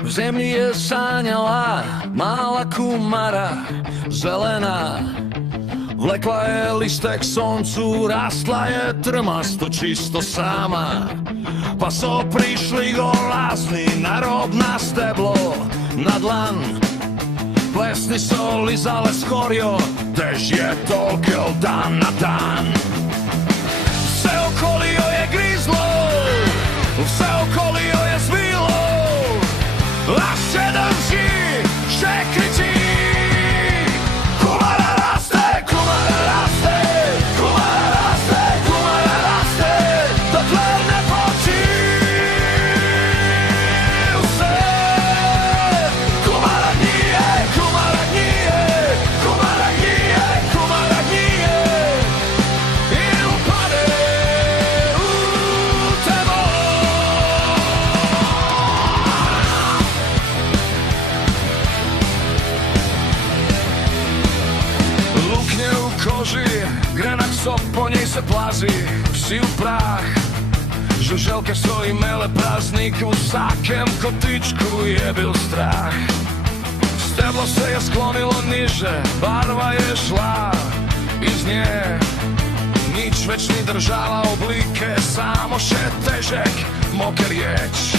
V zemlji je sáňala malá kumara zelená. Vlekla je listek slncu, rastla je trmasto čisto sama. Paso prišli golázni na rob, na steblo, na dlan. Plesni so lizale skorio, tež je toľko dan na dan. Vse okolio je grizlo, vse okolio je zvilo, a sedem vží, že kričí. Kumara raste, kumara raste, kumara raste, kumara raste, dokle nepočil se. Kumara gnije, kumara gnije, kumara gnije, kumara gnije i upade u tebo. Lukne u koži, grenak sok po njej se plazi, psi u prah. Žuželke so imele praznik, u vsakem kotičku je bil strah. Steblo se je sklonilo niže, barva je šla iz nje. Nič več ni držala oblike, samo še težek moker ječ.